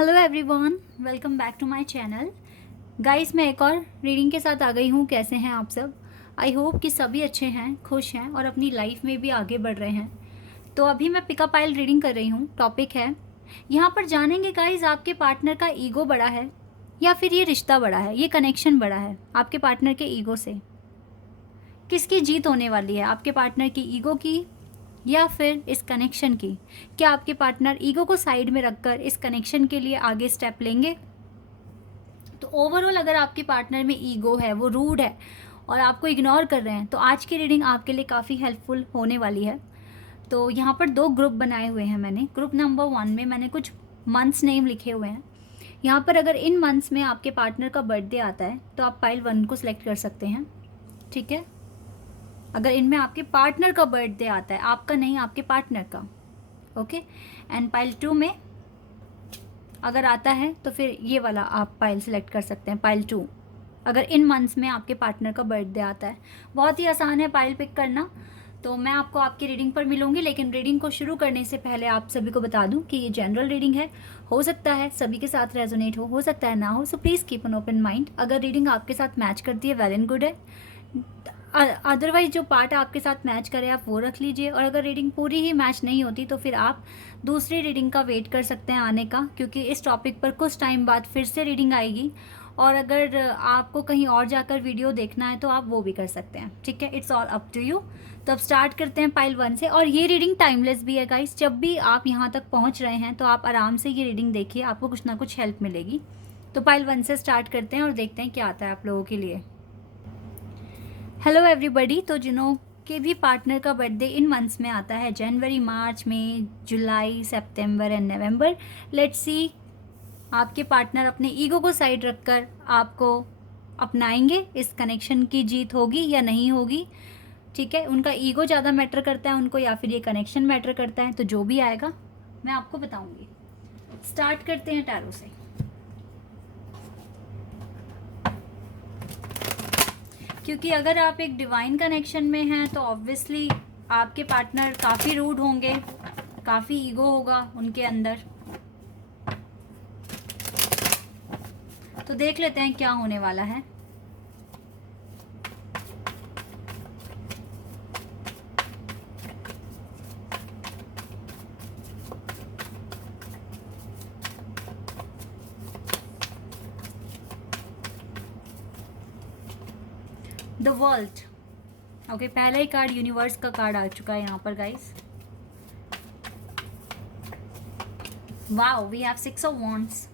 Hello everyone, welcome back to my channel. Guys, मैं एक और रीडिंग के साथ आ गई हूँ। कैसे हैं आप सब? आई होप कि सभी अच्छे हैं, खुश हैं और अपनी लाइफ में भी आगे बढ़ रहे हैं। तो अभी मैं पिकअप आइल रीडिंग कर रही हूँ। टॉपिक है, यहाँ पर जानेंगे गाइस, आपके पार्टनर का ईगो बड़ा है या फिर ये रिश्ता बड़ा है, ये कनेक्शन बड़ा है। आपके पार्टनर के ईगो से किसकी जीत होने वाली है? आपके पार्टनर की ईगो की या फिर इस कनेक्शन की? क्या आपके पार्टनर ईगो को साइड में रखकर इस कनेक्शन के लिए आगे स्टेप लेंगे? तो ओवरऑल अगर आपके पार्टनर में ईगो है, वो रूड है और आपको इग्नोर कर रहे हैं, तो आज की रीडिंग आपके लिए काफ़ी हेल्पफुल होने वाली है। तो यहाँ पर 2 ग्रुप बनाए हुए हैं मैंने। ग्रुप नंबर 1 में मैंने कुछ मंथ्स नेम लिखे हुए हैं। यहाँ पर अगर इन मंथ्स में आपके पार्टनर का बर्थडे आता है तो आप पाइल 1 को सिलेक्ट कर सकते हैं, ठीक है। अगर इनमें आपके पार्टनर का बर्थडे आता है, आपका नहीं, आपके पार्टनर का, ओके। एंड पाइल 2 में अगर आता है तो फिर ये वाला आप पाइल सेलेक्ट कर सकते हैं, पाइल 2, अगर इन मंथ्स में आपके पार्टनर का बर्थडे आता है। बहुत ही आसान है पाइल पिक करना। तो मैं आपको आपकी रीडिंग पर मिलूंगी, लेकिन रीडिंग को शुरू करने से पहले आप सभी को बता दूं कि ये जनरल रीडिंग है। हो सकता है सभी के साथ रेजोनेट हो सकता है ना हो। So please keep an open mind. अगर रीडिंग आपके साथ मैच करती है, वेल एंड गुड है। अदरवाइज जो पार्ट आपके साथ मैच करे आप वो रख लीजिए, और अगर रीडिंग पूरी ही मैच नहीं होती तो फिर आप दूसरी रीडिंग का वेट कर सकते हैं आने का, क्योंकि इस टॉपिक पर कुछ टाइम बाद फिर से रीडिंग आएगी। और अगर आपको कहीं और जाकर वीडियो देखना है तो आप वो भी कर सकते हैं, ठीक है। It's all up to you. तो अब स्टार्ट करते हैं पाइल 1 से। और ये रीडिंग टाइमलेस भी है गाइस। जब भी आप यहाँ तक पहुँच रहे हैं तो आप आराम से ये रीडिंग देखिए, आपको कुछ ना कुछ हेल्प मिलेगी। तो पाइल 1 से स्टार्ट करते हैं और देखते हैं क्या आता है आप लोगों के लिए। Hello everybody. तो जिन्हों के भी पार्टनर का बर्थडे इन मंथ्स में आता है, जनवरी, मार्च, मई, जुलाई, सितंबर एंड नवंबर, लेट्स सी आपके पार्टनर अपने ईगो को साइड रखकर आपको अपनाएंगे, इस कनेक्शन की जीत होगी या नहीं होगी, ठीक है। उनका ईगो ज़्यादा मैटर करता है उनको, या फिर ये कनेक्शन मैटर करता है? तो जो भी आएगा मैं आपको बताऊंगी। स्टार्ट करते हैं टैरो से। क्योंकि अगर आप एक डिवाइन कनेक्शन में हैं तो ऑब्वियसली आपके पार्टनर काफ़ी रूड होंगे, काफ़ी ईगो होगा उनके अंदर। तो देख लेते हैं क्या होने वाला है। The world, okay. पहला ही कार्ड यूनिवर्स का कार्ड आ चुका है यहाँ पर guys. Wow, we have 6 of wands,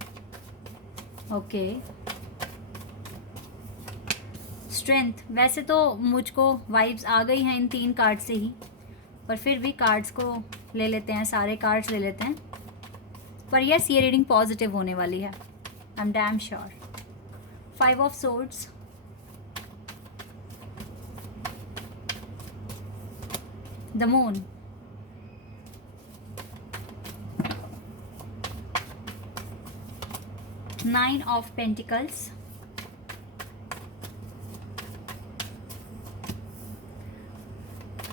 okay. Strength, वैसे तो मुझको वाइब्स आ गई हैं इन 3 कार्ड से ही, पर फिर भी कार्ड्स को ले लेते हैं, सारे कार्ड्स ले लेते हैं। पर यस, ये रीडिंग पॉजिटिव होने वाली है, I am damn sure. 5 of swords, the moon, nine of pentacles,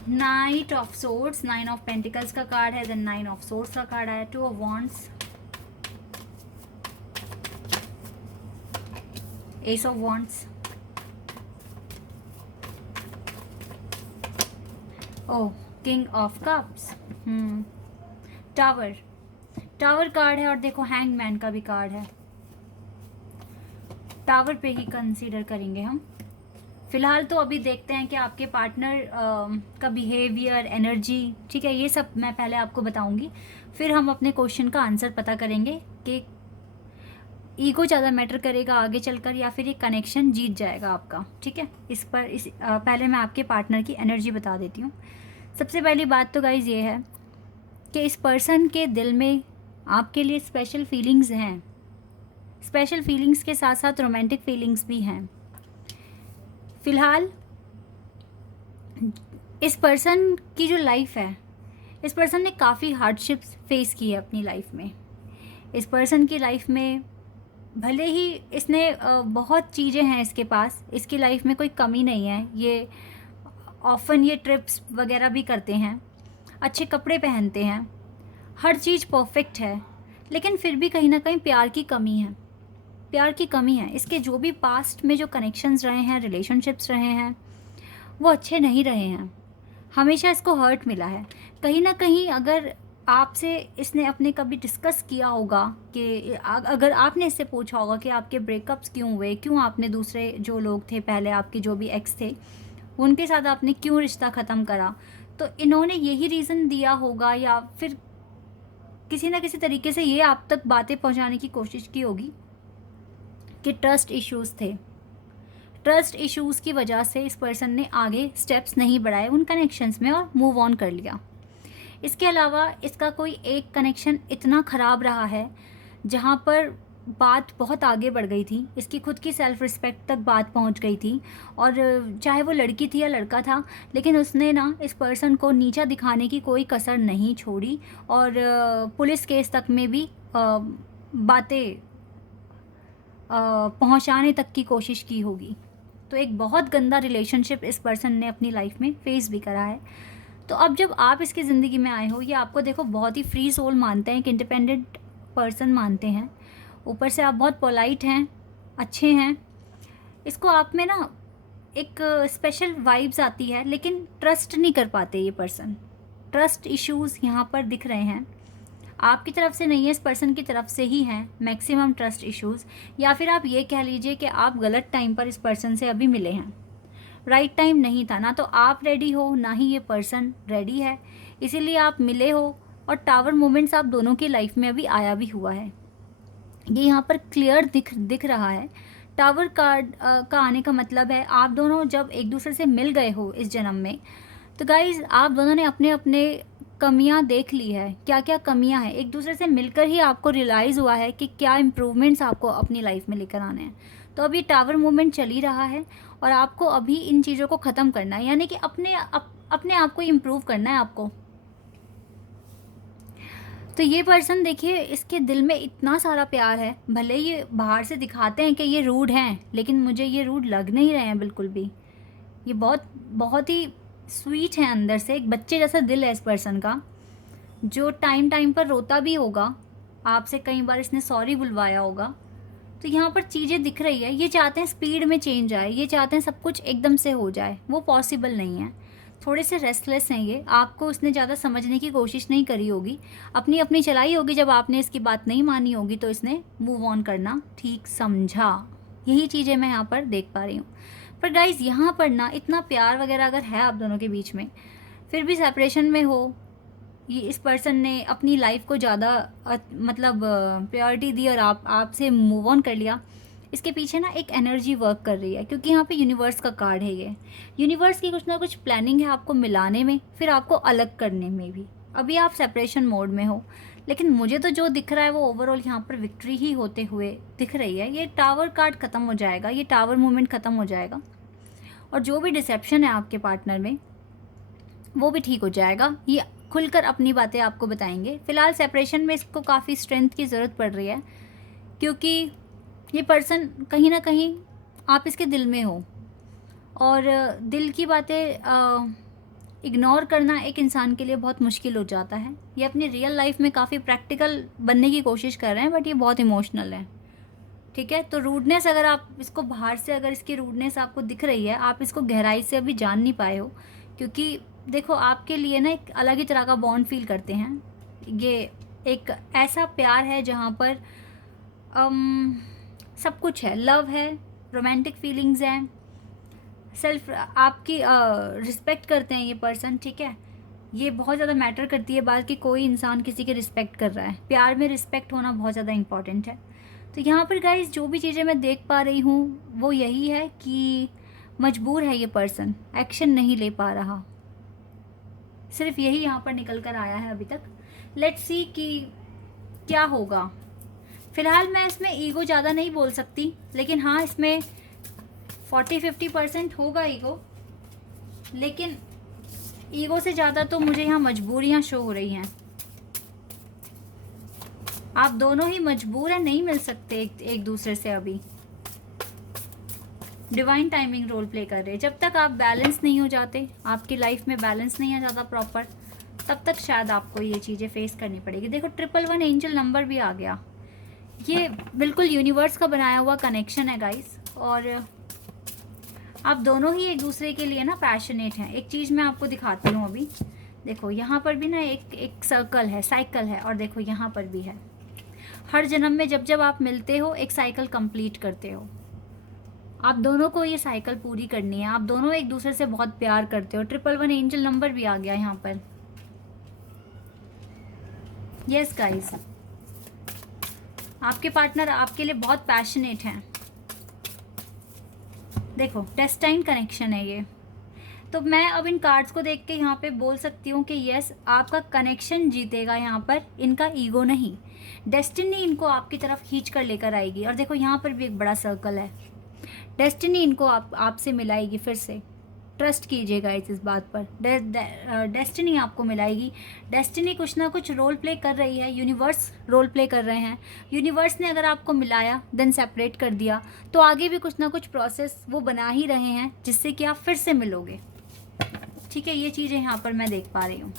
night of swords, 9 of pentacles का कार्ड है, देन 9 ऑफ सोर्ड्स का कार्ड आया, 2 of wands, S of wands, oh, king of cups, tower, tower card है, और देखो hangman का भी card है। टावर पे ही कंसीडर करेंगे हम फिलहाल। तो अभी देखते हैं कि आपके पार्टनर का बिहेवियर, एनर्जी, ठीक है, ये सब मैं पहले आपको बताऊंगी। फिर हम अपने क्वेश्चन का आंसर पता करेंगे कि ईगो ज़्यादा मैटर करेगा आगे चलकर या फिर ये कनेक्शन जीत जाएगा आपका, ठीक है। इस पर पहले मैं आपके पार्टनर की एनर्जी बता देती हूँ। सबसे पहली बात तो गाइज ये है कि इस पर्सन के दिल में आपके लिए स्पेशल फीलिंग्स हैं। स्पेशल फीलिंग्स के साथ साथ रोमांटिक फीलिंग्स भी हैं। फिलहाल इस पर्सन की जो लाइफ है, इस पर्सन ने काफ़ी हार्डशिप्स फेस की है अपनी लाइफ में। इस पर्सन की लाइफ में भले ही इसने बहुत चीज़ें हैं इसके पास, इसकी लाइफ में कोई कमी नहीं है। ये ऑफन ये ट्रिप्स वगैरह भी करते हैं, अच्छे कपड़े पहनते हैं, हर चीज़ परफेक्ट है, लेकिन फिर भी कहीं ना कहीं प्यार की कमी है, प्यार की कमी है। इसके जो भी पास्ट में जो कनेक्शंस रहे हैं, रिलेशनशिप्स रहे हैं, वो अच्छे नहीं रहे हैं, हमेशा इसको हर्ट मिला है। कहीं ना कहीं अगर आपसे इसने अपने कभी डिस्कस किया होगा कि अगर आपने इससे पूछा होगा कि आपके ब्रेकअप्स क्यों हुए, क्यों आपने दूसरे जो लोग थे पहले, आपके जो भी एक्स थे, उनके साथ आपने क्यों रिश्ता ख़त्म करा, तो इन्होंने यही रीज़न दिया होगा, या फिर किसी ना किसी तरीके से ये आप तक बातें पहुंचाने की कोशिश की होगी कि ट्रस्ट इश्यूज़ थे। ट्रस्ट इश्यूज़ की वजह से इस पर्सन ने आगे स्टेप्स नहीं बढ़ाए उन कनेक्शंस में और मूव ऑन कर लिया। इसके अलावा इसका कोई एक कनेक्शन इतना ख़राब रहा है जहाँ पर बात बहुत आगे बढ़ गई थी, इसकी खुद की सेल्फ़ रिस्पेक्ट तक बात पहुँच गई थी, और चाहे वो लड़की थी या लड़का था, लेकिन उसने ना इस पर्सन को नीचा दिखाने की कोई कसर नहीं छोड़ी, और पुलिस केस तक में भी बातें पहुँचाने तक की कोशिश की होगी। तो एक बहुत गंदा रिलेशनशिप इस पर्सन ने अपनी लाइफ में फेस भी करा है। तो अब जब आप इसकी ज़िंदगी में आए हो, ये आपको देखो बहुत ही फ्री सोल मानते हैं, एक इंडिपेंडेंट पर्सन मानते हैं, ऊपर से आप बहुत पोलाइट हैं, अच्छे हैं, इसको आप में ना एक स्पेशल वाइब्स आती है, लेकिन ट्रस्ट नहीं कर पाते ये पर्सन। ट्रस्ट इश्यूज़ यहाँ पर दिख रहे हैं, आपकी तरफ से नहीं है, इस पर्सन की तरफ से ही हैं मैक्सिमम ट्रस्ट इश्यूज़। या फिर आप ये कह लीजिए कि आप गलत टाइम पर इस पर्सन से अभी मिले हैं, राइट टाइम नहीं था, ना तो आप रेडी हो ना ही ये पर्सन रेडी है, इसीलिए आप मिले हो, और टावर मोमेंट्स आप दोनों की लाइफ में अभी आया भी हुआ है, ये यहाँ पर क्लियर दिख रहा है। टावर कार्ड का आने का मतलब है आप दोनों जब एक दूसरे से मिल गए हो इस जन्म में, तो गाइज आप दोनों ने अपने अपने कमियां देख ली है, क्या क्या कमियां हैं, एक दूसरे से मिलकर ही आपको रियलाइज़ हुआ है कि क्या इम्प्रूवमेंट्स आपको अपनी लाइफ में लेकर आने हैं। तो अब ये टावर मूवमेंट चल ही रहा है, और आपको अभी इन चीज़ों को ख़त्म करना है, यानी कि अपने आप को इम्प्रूव करना है आपको। तो ये पर्सन देखिए, इसके दिल में इतना सारा प्यार है, भले ये बाहर से दिखाते हैं कि ये रूड हैं, लेकिन मुझे ये रूड लग नहीं रहे हैं बिल्कुल भी। ये बहुत बहुत ही स्वीट है अंदर से, एक बच्चे जैसा दिल है इस पर्सन का, जो टाइम टाइम पर रोता भी होगा, आपसे कई बार इसने सॉरी बुलवाया होगा। तो यहाँ पर चीज़ें दिख रही है, ये चाहते हैं स्पीड में चेंज आए, ये चाहते हैं सब कुछ एकदम से हो जाए, वो पॉसिबल नहीं है, थोड़े से रेस्टलेस हैं ये। आपको इसने ज़्यादा समझने की कोशिश नहीं करी होगी, अपनी अपनी चलाई होगी, जब आपने इसकी बात नहीं मानी होगी तो इसने मूव ऑन करना ठीक समझा। यही चीज़ें मैं यहाँ पर देख पा रही हूँ। पर गाइज यहाँ पर ना इतना प्यार वगैरह अगर है आप दोनों के बीच में, फिर भी सेपरेशन में हो, ये इस पर्सन ने अपनी लाइफ को ज़्यादा मतलब प्रायोरिटी दी और आपसे मूव ऑन कर लिया, इसके पीछे ना एक एनर्जी वर्क कर रही है, क्योंकि यहाँ पे यूनिवर्स का कार्ड है ये। यूनिवर्स की कुछ ना कुछ प्लानिंग है आपको मिलाने में, फिर आपको अलग करने में भी। अभी आप सेपरेशन मोड में हो, लेकिन मुझे तो जो दिख रहा है वो ओवरऑल यहाँ पर विक्ट्री ही होते हुए दिख रही है। ये टावर कार्ड ख़त्म हो जाएगा, ये टावर मूवमेंट ख़त्म हो जाएगा, और जो भी डिसेप्शन है आपके पार्टनर में वो भी ठीक हो जाएगा। ये खुलकर अपनी बातें आपको बताएंगे। फ़िलहाल सेपरेशन में इसको काफ़ी स्ट्रेंथ की ज़रूरत पड़ रही है, क्योंकि ये पर्सन कहीं ना कहीं आप इसके दिल में हो, और दिल की बातें इग्नोर करना एक इंसान के लिए बहुत मुश्किल हो जाता है। ये अपनी रियल लाइफ में काफ़ी प्रैक्टिकल बनने की कोशिश कर रहे हैं, बट ये बहुत इमोशनल है, ठीक है। तो रूडनेस, अगर आप इसको बाहर से अगर इसकी रूडनेस आपको दिख रही है, आप इसको गहराई से अभी जान नहीं पाए हो, क्योंकि देखो आपके लिए ना एक अलग ही तरह का बॉन्ड फील करते हैं। ये एक ऐसा प्यार है जहाँ पर सब कुछ है, लव है, रोमांटिक फीलिंग्स हैं, सेल्फ आपकी रिस्पेक्ट करते हैं ये पर्सन, ठीक है। ये बहुत ज़्यादा मैटर करती है बात कि कोई इंसान किसी की रिस्पेक्ट कर रहा है, प्यार में रिस्पेक्ट होना बहुत ज़्यादा इंपॉर्टेंट है। तो यहाँ पर गाइस जो भी चीज़ें मैं देख पा रही हूँ वो यही है कि मजबूर है ये पर्सन, एक्शन नहीं ले पा रहा, सिर्फ यही यहाँ पर निकल कर आया है अभी तक। लेट्स सी कि क्या होगा। फ़िलहाल मैं इसमें ईगो ज़्यादा नहीं बोल सकती, लेकिन हाँ इसमें 40-50% होगा ईगो, लेकिन ईगो से ज़्यादा तो मुझे यहाँ मजबूरियाँ शो हो रही हैं। आप दोनों ही मजबूर हैं, नहीं मिल सकते एक दूसरे से अभी। डिवाइन टाइमिंग रोल प्ले कर रहे हैं। जब तक आप बैलेंस नहीं हो जाते, आपकी लाइफ में बैलेंस नहीं आ जाता प्रॉपर, तब तक शायद आपको ये चीज़ें फेस करनी पड़ेगी। देखो 111 एंजल नंबर भी आ गया। ये बिल्कुल यूनिवर्स का बनाया हुआ कनेक्शन है गाइस, और आप दोनों ही एक दूसरे के लिए ना पैशनेट हैं। एक चीज़ मैं आपको दिखाती हूँ अभी। देखो यहाँ पर भी ना एक सर्कल है, साइकिल है, और देखो यहाँ पर भी है। हर जन्म में जब जब आप मिलते हो एक साइकिल कंप्लीट करते हो। आप दोनों को ये साइकिल पूरी करनी है। आप दोनों एक दूसरे से बहुत प्यार करते हो। 111 एंजल नंबर भी आ गया यहाँ पर। यस गाइस, आपके पार्टनर आपके लिए बहुत पैशनेट हैं। देखो डेस्टाइन कनेक्शन है ये। तो मैं अब इन कार्ड्स को देख के यहाँ पे बोल सकती हूँ कि यस, आपका कनेक्शन जीतेगा यहाँ पर, इनका ईगो नहीं। डेस्टिनी इनको आपकी तरफ खींच कर लेकर आएगी। और देखो यहाँ पर भी एक बड़ा सर्कल है। डेस्टिनी इनको आपसे मिलाएगी फिर से। ट्रस्ट कीजिएगा इस बात पर। डेस्टिनी आपको मिलाएगी। डेस्टिनी कुछ ना कुछ रोल प्ले कर रही है। यूनिवर्स रोल प्ले कर रहे हैं। यूनिवर्स ने अगर आपको मिलाया देन सेपरेट कर दिया, तो आगे भी कुछ ना कुछ प्रोसेस वो बना ही रहे हैं जिससे कि आप फिर से मिलोगे। ठीक है, ये चीज़ें यहाँ पर मैं देख पा रही हूँ।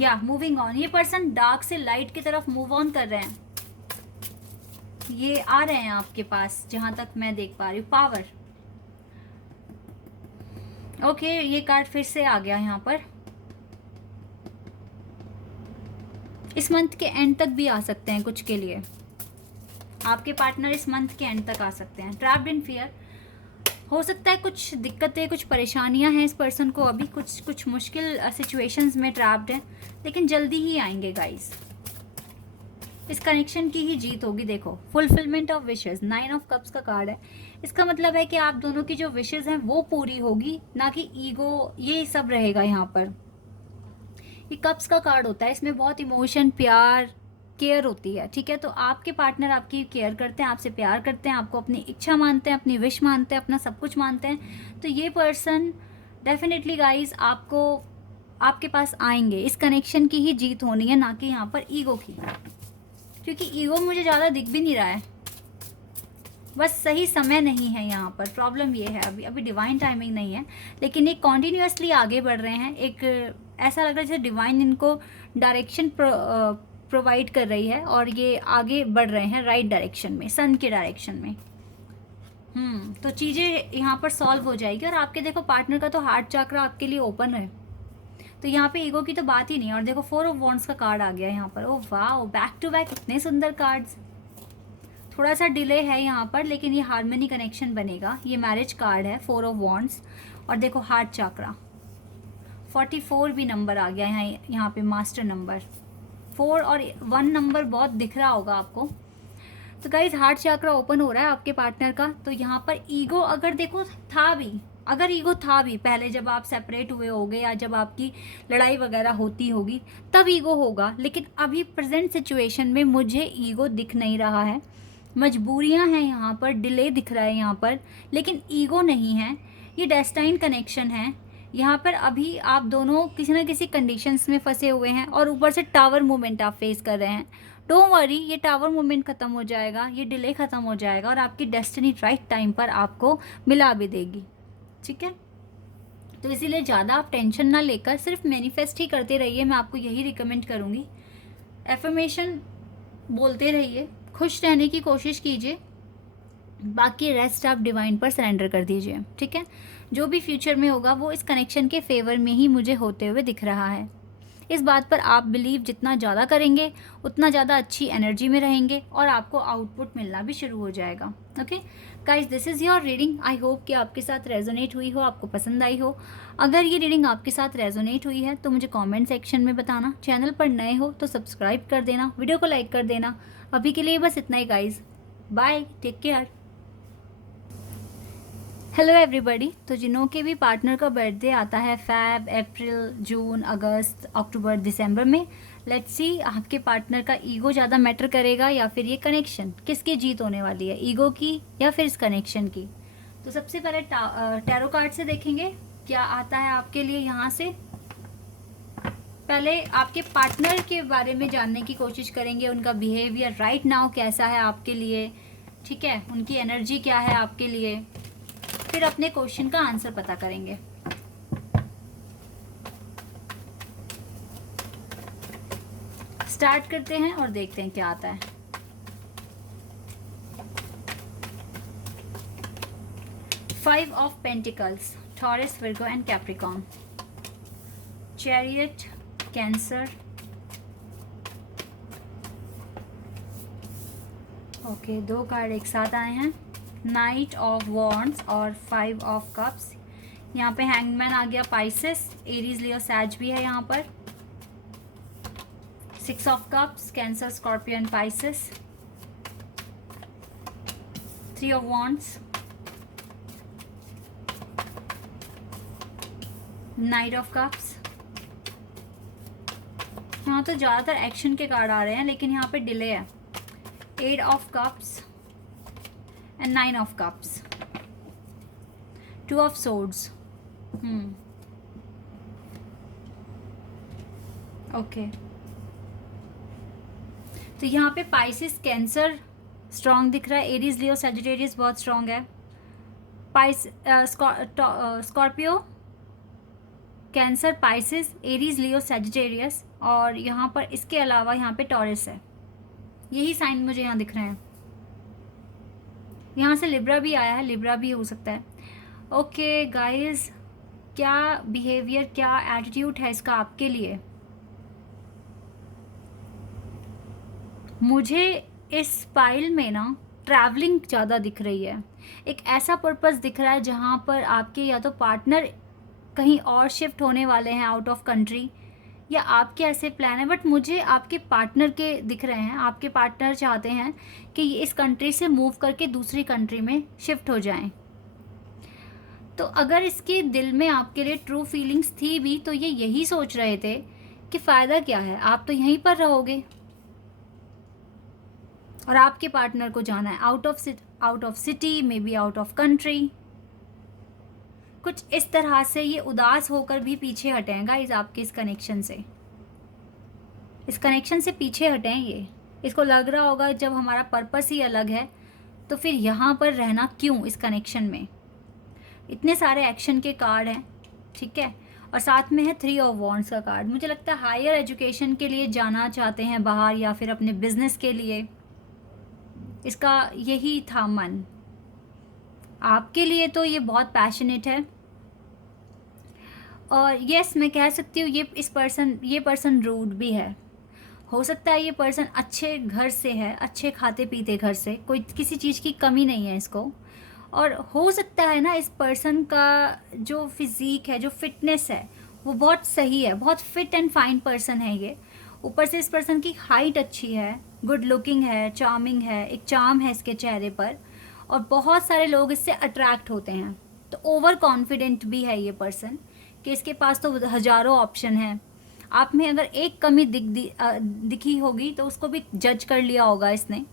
या मूविंग ऑन, ये पर्सन डार्क से लाइट की तरफ मूव ऑन कर रहे हैं। ये आ रहे हैं आपके पास, जहां तक मैं देख पा रही हूँ। पावर, ओके, ये कार्ड फिर से आ गया यहाँ पर। इस मंथ के एंड तक भी आ सकते हैं कुछ के लिए। आपके पार्टनर इस मंथ के एंड तक आ सकते हैं। ट्रैप्ड इन फियर, हो सकता है कुछ दिक्कतें, कुछ परेशानियां हैं इस पर्सन को अभी, कुछ मुश्किल सिचुएशंस में ट्रैप्ड हैं, लेकिन जल्दी ही आएंगे गाइस। इस कनेक्शन की ही जीत होगी। देखो fulfilment of wishes, 9 of cups का कार्ड है। इसका मतलब है कि आप दोनों की जो विशेस हैं वो पूरी होगी, ना कि ईगो ये सब रहेगा यहाँ पर। ये कप्स का कार्ड होता है, इसमें बहुत इमोशन, प्यार, केयर होती है। ठीक है, तो आपके पार्टनर आपकी केयर करते हैं, आपसे प्यार करते हैं, आपको अपनी इच्छा मानते हैं, अपनी विश मानते हैं, अपना सब कुछ मानते हैं। तो ये पर्सन डेफिनेटली गाइस आपके पास आएंगे। इस कनेक्शन की ही जीत होनी है, ना कि यहाँ पर ईगो की, क्योंकि ईगो मुझे ज़्यादा दिख भी नहीं रहा है। बस सही समय नहीं है यहाँ पर। प्रॉब्लम ये है अभी डिवाइन टाइमिंग नहीं है, लेकिन ये कॉन्टिन्यूसली आगे बढ़ रहे हैं। एक ऐसा लग रहा है जैसे डिवाइन इनको डायरेक्शन प्रोवाइड कर रही है, और ये आगे बढ़ रहे हैं राइट डायरेक्शन में, सन के डायरेक्शन में। तो चीज़ें यहाँ पर सॉल्व हो जाएगी। और आपके देखो पार्टनर का तो हार्ट चक्रा आपके लिए ओपन है, तो यहाँ पे ईगो की तो बात ही नहीं है। और देखो 4 ऑफ वॉन्ड्स का कार्ड आ गया यहाँ पर। ओ वाह, बैक टू बैक इतने सुंदर कार्ड्स। थोड़ा सा डिले है यहाँ पर, लेकिन ये हार्मनी कनेक्शन बनेगा। ये मैरिज कार्ड है, 4 ऑफ वॉन्ड्स, और देखो हार्ट चक्रा। 44 भी नंबर आ गया यहाँ पे, मास्टर नंबर। 4 और 1 नंबर बहुत दिख रहा होगा आपको। तो गाइज हार्ट चक्रा ओपन हो रहा है आपके पार्टनर का। तो यहाँ पर ईगो अगर देखो अगर ईगो था भी पहले, जब आप सेपरेट हुए होगे या जब आपकी लड़ाई वगैरह होती होगी तब ईगो होगा, लेकिन अभी प्रेजेंट सिचुएशन में मुझे ईगो दिख नहीं रहा है। मजबूरियां हैं यहाँ पर, डिले दिख रहा है यहाँ पर, लेकिन ईगो नहीं है। ये डेस्टाइन कनेक्शन है। यहाँ पर अभी आप दोनों किसी न किसी कंडीशंस में फंसे हुए हैं, और ऊपर से टावर मूवमेंट आप फेस कर रहे हैं। डोंट वरी, ये टावर मूवमेंट ख़त्म हो जाएगा, ये डिले ख़त्म हो जाएगा, और आपकी डेस्टिनी राइट टाइम पर आपको मिला भी देगी। ठीक है, तो इसीलिए ज़्यादा आप टेंशन ना लेकर सिर्फ मैनिफेस्ट ही करते रहिए। मैं आपको यही रिकमेंड करूँगी। एफर्मेशन बोलते रहिए, खुश रहने की कोशिश कीजिए, बाकी रेस्ट आप डिवाइन पर सरेंडर कर दीजिए। ठीक है, जो भी फ्यूचर में होगा वो इस कनेक्शन के फेवर में ही मुझे होते हुए दिख रहा है। इस बात पर आप बिलीव जितना ज़्यादा करेंगे उतना ज़्यादा अच्छी एनर्जी में रहेंगे, और आपको आउटपुट मिलना भी शुरू हो जाएगा। Okay guys, this is your reading. I hope कि आपके साथ रेजोनेट हुई हो, आपको पसंद आई हो। अगर ये रीडिंग आपके साथ रेजोनेट हुई है तो मुझे कमेंट सेक्शन में बताना। चैनल पर नए हो तो सब्सक्राइब कर देना, वीडियो को लाइक कर देना। अभी के लिए बस इतना ही guys, bye, take care. Hello everybody. तो जिन्हों के भी पार्टनर का बर्थडे आता है फ़ैब, अप्रैल, जून, अगस्त, अक्टूबर, दिसंबर में, लेट्स सी आपके पार्टनर का ईगो ज़्यादा मैटर करेगा या फिर ये कनेक्शन, किसकी जीत होने वाली है, ईगो की या फिर इस कनेक्शन की। तो सबसे पहले टैरो कार्ड से देखेंगे क्या आता है आपके लिए। यहाँ से पहले आपके पार्टनर के बारे में जानने की कोशिश करेंगे, उनका बिहेवियर राइट नाउ कैसा है आपके लिए। ठीक है, उनकी एनर्जी क्या है आपके लिए, फिर अपने क्वेश्चन का आंसर पता करेंगे। स्टार्ट करते हैं और देखते हैं क्या आता है। Five of pentacles, taurus, Virgo and Capricorn. Chariot, cancer. Okay, दो कार्ड एक साथ आए हैं, नाइट ऑफ वॉन्ड्स और फाइव ऑफ कप्स। यहाँ पे हैंगमैन आ गया, पाइसेस, एरीज, लियो, सैज भी है यहाँ पर। Six of cups, cancer, Scorpio and Pisces. Three of wands, night of cups. यहाँ तो ज़्यादातर एक्शन के कार्ड आ रहे हैं, लेकिन यहाँ पे डिले है। Eight of cups and nine of cups. Two of swords. Okay, तो यहाँ पे पाइसिस, कैंसर स्ट्रॉन्ग दिख रहा है। एरीज, लियो, सैजिटेरियस बहुत स्ट्रॉन्ग है। Scorpio, Cancer, Pisces, Aries, Leo, Sagittarius, और यहाँ पर इसके अलावा यहाँ पे टॉरस है। यही साइन मुझे यहाँ दिख रहे हैं। यहाँ से लिब्रा भी आया है, लिब्रा भी हो सकता है। ओके गाइस, क्या बिहेवियर, क्या एटीट्यूड है इसका आपके लिए? मुझे इस फाइल में ना ट्रैवलिंग ज़्यादा दिख रही है। एक ऐसा पर्पस दिख रहा है जहाँ पर आपके या तो पार्टनर कहीं और शिफ्ट होने वाले हैं आउट ऑफ कंट्री, या आपके ऐसे प्लान है, बट मुझे आपके पार्टनर के दिख रहे हैं। आपके पार्टनर चाहते हैं कि ये इस कंट्री से मूव करके दूसरी कंट्री में शिफ्ट हो जाएं। तो अगर इसके दिल में आपके लिए ट्रू फीलिंग्स थी भी, तो ये यही सोच रहे थे कि फ़ायदा क्या है, आप तो यहीं पर रहोगे और आपके पार्टनर को जाना है out of city, may be out of country. कुछ इस तरह से ये उदास होकर भी पीछे हटे हैं गाइस आपके इस कनेक्शन से पीछे हटे हैं ये। इसको लग रहा होगा जब हमारा पर्पस ही अलग है तो फिर यहाँ पर रहना क्यों इस कनेक्शन में। इतने सारे एक्शन के कार्ड हैं, ठीक है, और साथ में है थ्री ऑफ वॉन्ड्स का कार्ड। मुझे लगता है हायर एजुकेशन के लिए जाना चाहते हैं बाहर, या फिर अपने बिजनेस के लिए, इसका यही था मन। आपके लिए तो ये बहुत पैशनेट है, और यस मैं कह सकती हूँ ये पर्सन रूड भी है। हो सकता है ये पर्सन अच्छे घर से है, अच्छे खाते पीते घर से, कोई किसी चीज़ की कमी नहीं है इसको। और हो सकता है ना इस पर्सन का जो फिज़ीक है, जो फिटनेस है, वो बहुत सही है, बहुत फिट एंड फाइन पर्सन है ये। ऊपर से इस पर्सन की हाइट अच्छी है, गुड लुकिंग है, चार्मिंग है, एक चार्म है इसके चेहरे पर, और बहुत सारे लोग इससे अट्रैक्ट होते हैं। तो ओवर कॉन्फिडेंट भी है ये पर्सन कि इसके पास तो हज़ारों ऑप्शन हैं। आप में अगर एक कमी दिखी होगी तो उसको भी जज कर लिया होगा इसने।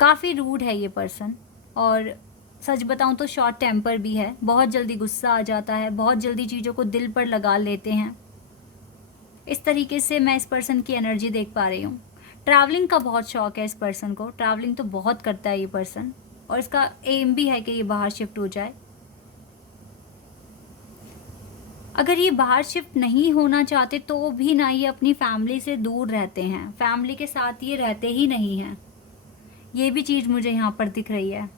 काफ़ी रूड है ये पर्सन, और सच बताऊं तो शॉर्ट टेम्पर भी है, बहुत जल्दी गुस्सा आ जाता है, बहुत जल्दी चीज़ों को दिल पर लगा लेते हैं। इस तरीके से मैं इस पर्सन की एनर्जी देख पा रही हूँ। ट्रैवलिंग का बहुत शौक है इस पर्सन को, ट्रैवलिंग तो बहुत करता है ये पर्सन, और इसका एम भी है कि ये बाहर शिफ्ट हो जाए। अगर ये बाहर शिफ्ट नहीं होना चाहते तो भी ना ये अपनी फैमिली से दूर रहते हैं, फैमिली के साथ ये रहते ही नहीं हैं। ये भी चीज़ मुझे यहाँ पर दिख रही है।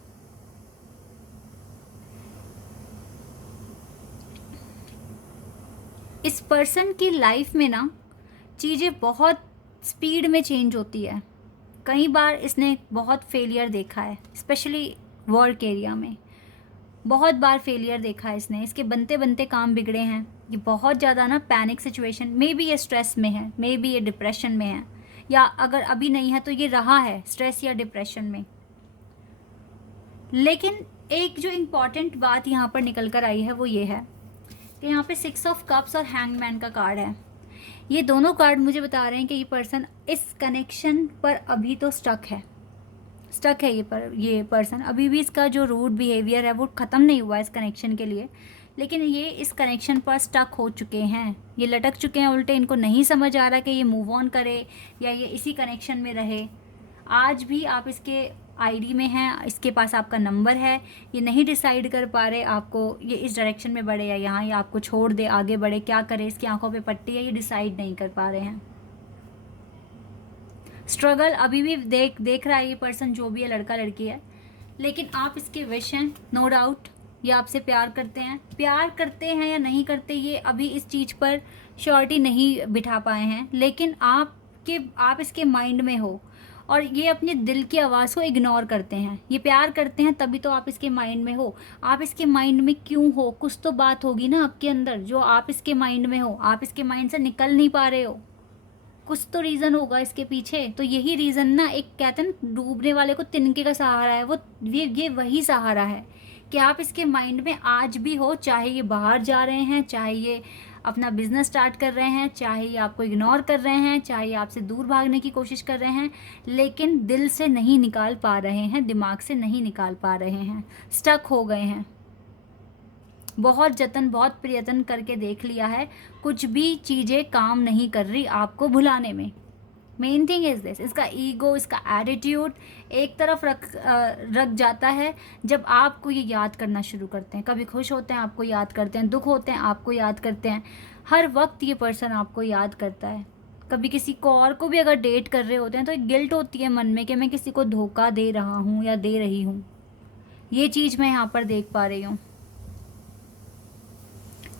इस पर्सन की लाइफ में ना चीज़ें बहुत स्पीड में चेंज होती है। कई बार इसने बहुत फेलियर देखा है, स्पेशली वर्क एरिया में बहुत बार फेलियर देखा है इसने। इसके बनते बनते काम बिगड़े हैं। ये बहुत ज़्यादा ना पैनिक सिचुएशन, मे बी ये स्ट्रेस में है, मे बी ये डिप्रेशन में है, या अगर अभी नहीं है तो ये रहा है स्ट्रेस या डिप्रेशन में। लेकिन एक जो इम्पॉर्टेंट बात यहाँ पर निकल कर आई है वो ये है कि यहाँ पे सिक्स ऑफ कप्स और हैंगमैन का कार्ड है। ये दोनों कार्ड मुझे बता रहे हैं कि ये पर्सन इस कनेक्शन पर अभी तो स्टक है ये पर्सन अभी भी। इसका जो रूड बिहेवियर है वो ख़त्म नहीं हुआ इस कनेक्शन के लिए, लेकिन ये इस कनेक्शन पर स्टक हो चुके हैं, ये लटक चुके हैं उल्टे। इनको नहीं समझ आ रहा कि ये मूव ऑन करे या ये इसी कनेक्शन में रहे। आज भी आईडी में हैं, इसके पास आपका नंबर है, ये नहीं डिसाइड कर पा रहे आपको ये इस डायरेक्शन में बढ़े या यहाँ, या आपको छोड़ दे आगे बढ़े, क्या करे, इसकी आंखों पे पट्टी है, ये डिसाइड नहीं कर पा रहे हैं। स्ट्रगल अभी भी देख रहा है ये पर्सन, जो भी है, लड़का लड़की है, लेकिन आप इसके विश हैं, नो डाउट। ये आपसे प्यार करते हैं या नहीं करते, ये अभी इस चीज़ पर श्योरिटी नहीं बिठा पाए हैं, लेकिन आप इसके माइंड में हो और ये अपने दिल की आवाज़ को इग्नोर करते हैं। ये प्यार करते हैं तभी तो आप इसके माइंड में हो। आप इसके माइंड में क्यों हो? कुछ तो बात होगी ना आपके अंदर जो आप इसके माइंड में हो, आप इसके माइंड से निकल नहीं पा रहे हो, कुछ तो रीज़न होगा इसके पीछे। तो यही रीज़न ना, एक कहते हैं डूबने वाले को तिनके का सहारा है, वो ये वही सहारा है कि आप इसके माइंड में आज भी हो, चाहे ये बाहर जा रहे हैं, चाहे ये अपना बिजनेस स्टार्ट कर रहे हैं, चाहे ये आपको इग्नोर कर रहे हैं, चाहे ये आपसे दूर भागने की कोशिश कर रहे हैं, लेकिन दिल से नहीं निकाल पा रहे हैं, दिमाग से नहीं निकाल पा रहे हैं, स्टक हो गए हैं। बहुत जतन, बहुत प्रयत्न करके देख लिया है, कुछ भी चीज़ें काम नहीं कर रही आपको भुलाने में। मेन थिंग इज़ दिस, इसका ईगो, इसका एटीट्यूड एक तरफ रख जाता है जब आपको ये याद करना शुरू करते हैं। कभी खुश होते हैं आपको याद करते हैं, दुख होते हैं आपको याद करते हैं, हर वक्त ये पर्सन आपको याद करता है। कभी किसी को और को भी अगर डेट कर रहे होते हैं तो एक गिल्ट होती है मन में कि मैं किसी को धोखा दे रहा हूँ या दे रही हूँ। ये चीज़ मैं यहाँ पर देख पा रही हूँ।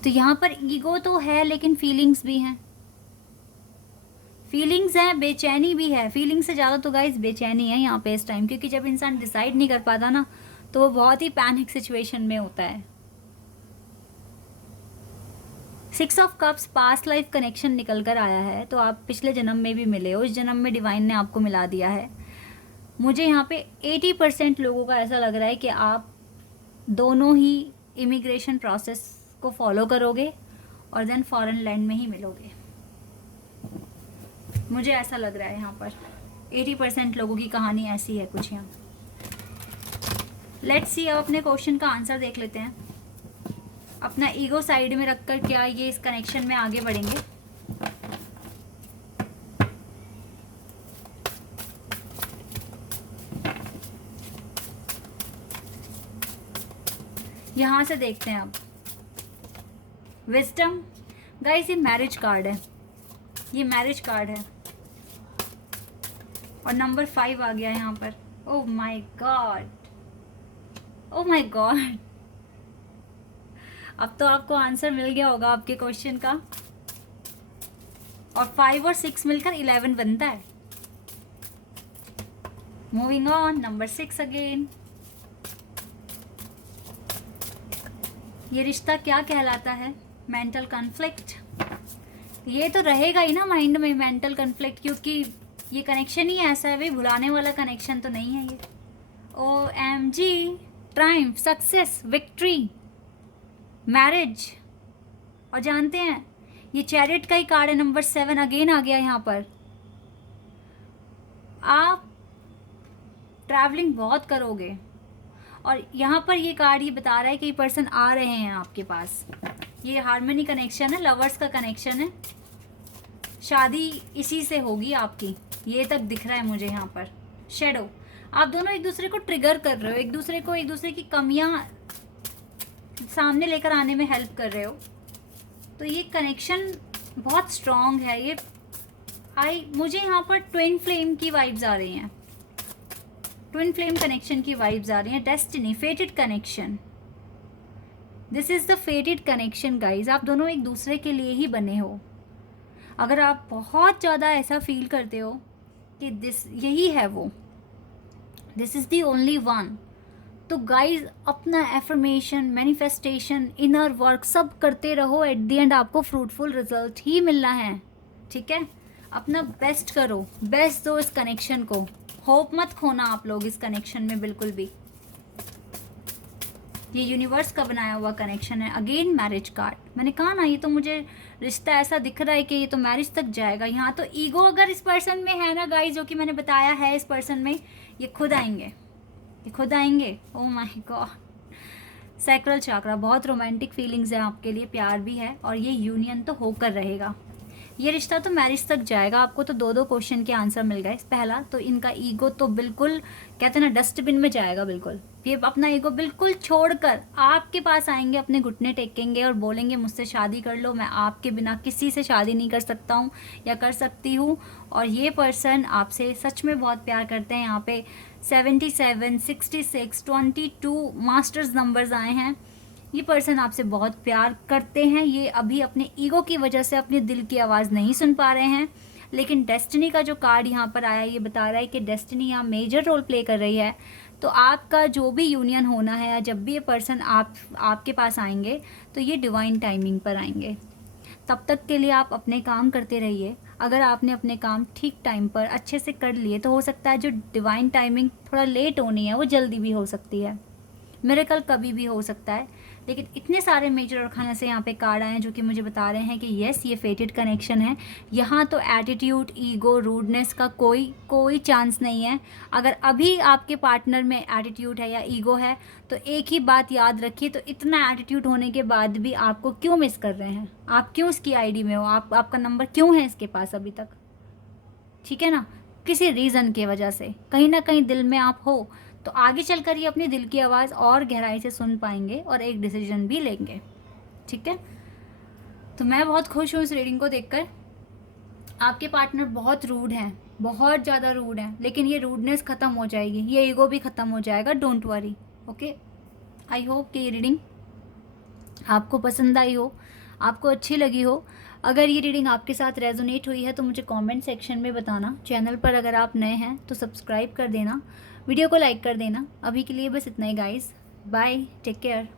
तो यहाँ पर ईगो तो है लेकिन फीलिंग्स भी हैं, फीलिंग्स हैं, बेचैनी भी है। फीलिंग्स से ज़्यादा तो गाइस बेचैनी है यहाँ पे इस टाइम, क्योंकि जब इंसान डिसाइड नहीं कर पाता ना तो वो बहुत ही पैनिक सिचुएशन में होता है। 6 of cups past life connection निकल कर आया है, तो आप पिछले जन्म में भी मिले हो, इस जन्म में डिवाइन ने आपको मिला दिया है। मुझे यहाँ पे 80% लोगों का ऐसा लग रहा है कि आप दोनों ही इमिग्रेशन प्रोसेस को फॉलो करोगे और देन फॉरेन लैंड में ही मिलोगे। मुझे ऐसा लग रहा है यहाँ पर 80% लोगों की कहानी ऐसी है कुछ यहाँ। लेट्स सी, अब अपने क्वेश्चन का आंसर देख लेते हैं। अपना ईगो साइड में रखकर क्या ये इस कनेक्शन में आगे बढ़ेंगे? यहाँ से देखते हैं अब विजडम। गाइस ये मैरिज कार्ड है, ये मैरिज कार्ड है और नंबर 5 आ गया यहाँ पर। Oh my God, oh my God. अब तो आपको आंसर मिल गया होगा आपके क्वेश्चन का। और 5 और 6 मिलकर 11 बनता है। Moving on, number 6 again. ये रिश्ता क्या कहलाता है? Mental conflict. ये तो रहेगा ही ना माइंड में, मेंटल कॉन्फ्लिक्ट, क्योंकि ये कनेक्शन ही ऐसा है भाई, भुलाने वाला कनेक्शन तो नहीं है ये। OMG, Triumph, success, victory, marriage. और जानते हैं ये चैरियट का ही कार्ड है, नंबर 7 अगेन आ गया यहाँ पर। आप ट्रैवलिंग बहुत करोगे और यहाँ पर ये कार्ड ये बता रहा है कि ये पर्सन आ रहे हैं आपके पास। ये हार्मनी कनेक्शन है, लवर्स का कनेक्शन है, शादी इसी से होगी आपकी, ये तक दिख रहा है मुझे यहाँ पर। शेडो, आप दोनों एक दूसरे को ट्रिगर कर रहे हो, एक दूसरे की कमियां सामने लेकर आने में हेल्प कर रहे हो। तो ये कनेक्शन बहुत स्ट्रॉन्ग है। ये मुझे यहाँ पर ट्विन फ्लेम की वाइब्स आ रही हैं, ट्विन फ्लेम कनेक्शन की वाइब्स आ रही हैं। Destiny, फेटेड connection, this is the फेटेड connection guys. आप दोनों एक दूसरे के लिए ही बने हो। अगर आप बहुत ज़्यादा ऐसा फील करते हो कि यही है वो, this is the only one, तो गाइज अपना एफर्मेशन, मैनिफेस्टेशन, इनर वर्क सब करते रहो। एट द एंड आपको फ्रूटफुल रिजल्ट ही मिलना है, ठीक है? अपना बेस्ट करो, बेस्ट दो इस कनेक्शन को। होप मत खोना आप लोग इस कनेक्शन में बिल्कुल भी। ये यूनिवर्स का बनाया हुआ कनेक्शन है। अगेन मैरिज कार्ड, मैंने कहा ना, ये तो मुझे रिश्ता ऐसा दिख रहा है कि ये तो मैरिज तक जाएगा। यहाँ तो ईगो अगर इस पर्सन में है ना गाइस, जो कि मैंने बताया है इस पर्सन में, ये खुद आएंगे, ये खुद आएंगे। Oh my God. सैक्रल चक्रा, बहुत रोमांटिक फीलिंग्स है आपके लिए, प्यार भी है और ये यूनियन तो होकर रहेगा। ये रिश्ता तो मैरिज तक जाएगा। आपको तो 2-2 क्वेश्चन के आंसर मिल गए। पहला तो इनका ईगो तो बिल्कुल कहते हैं ना डस्टबिन में जाएगा बिल्कुल। ये अपना ईगो बिल्कुल छोड़कर आपके पास आएंगे, अपने घुटने टेकेंगे और बोलेंगे मुझसे शादी कर लो, मैं आपके बिना किसी से शादी नहीं कर सकता हूँ या कर सकती हूँ। और ये पर्सन आपसे सच में बहुत प्यार करते हैं। यहाँ पे 77, 66, 22 मास्टर्स नंबर्स आए हैं। ये पर्सन आपसे बहुत प्यार करते हैं। ये अभी अपने ईगो की वजह से अपने दिल की आवाज़ नहीं सुन पा रहे हैं, लेकिन डेस्टिनी का जो कार्ड यहाँ पर आया ये बता रहा है कि डेस्टिनी यहाँ मेजर रोल प्ले कर रही है। तो आपका जो भी यूनियन होना है या जब भी ये पर्सन आपके पास आएंगे तो ये डिवाइन टाइमिंग पर आएंगे। तब तक के लिए आप अपने काम करते रहिए। अगर आपने अपने काम ठीक टाइम पर अच्छे से कर लिए तो हो सकता है जो डिवाइन टाइमिंग थोड़ा लेट होनी है वो जल्दी भी हो सकती है। मिरेकल कभी भी हो सकता है। लेकिन इतने सारे मेजर अरखाना से यहाँ पे कार्ड आए हैं जो कि मुझे बता रहे हैं कि येस ये फेटेड कनेक्शन है। यहाँ तो एटीट्यूड, ईगो, रूडनेस का कोई चांस नहीं है। अगर अभी आपके पार्टनर में एटीट्यूड है या ईगो है तो एक ही बात याद रखिए, तो इतना एटीट्यूड होने के बाद भी आपको क्यों मिस कर रहे हैं? आप क्यों इसकी आईडी में हो? आपका नंबर क्यों है इसके पास अभी तक? ठीक है ना, किसी रीज़न की वजह से कहीं ना कहीं दिल में आप हो, तो आगे चलकर ये अपनी दिल की आवाज़ और गहराई से सुन पाएंगे और एक डिसीजन भी लेंगे। ठीक है, तो मैं बहुत खुश हूँ इस रीडिंग को देखकर। आपके पार्टनर बहुत रूड हैं, बहुत ज़्यादा रूड हैं, लेकिन ये रूडनेस ख़त्म हो जाएगी, ये ईगो भी ख़त्म हो जाएगा। Don't worry. Okay, I hope कि ये रीडिंग आपको पसंद आई हो, आपको अच्छी लगी हो। अगर ये रीडिंग आपके साथ रेजोनेट हुई है तो मुझे कमेंट सेक्शन में बताना। चैनल पर अगर आप नए हैं तो सब्सक्राइब कर देना, वीडियो को लाइक कर देना। अभी के लिए बस इतना ही गाइस, बाय, टेक केयर।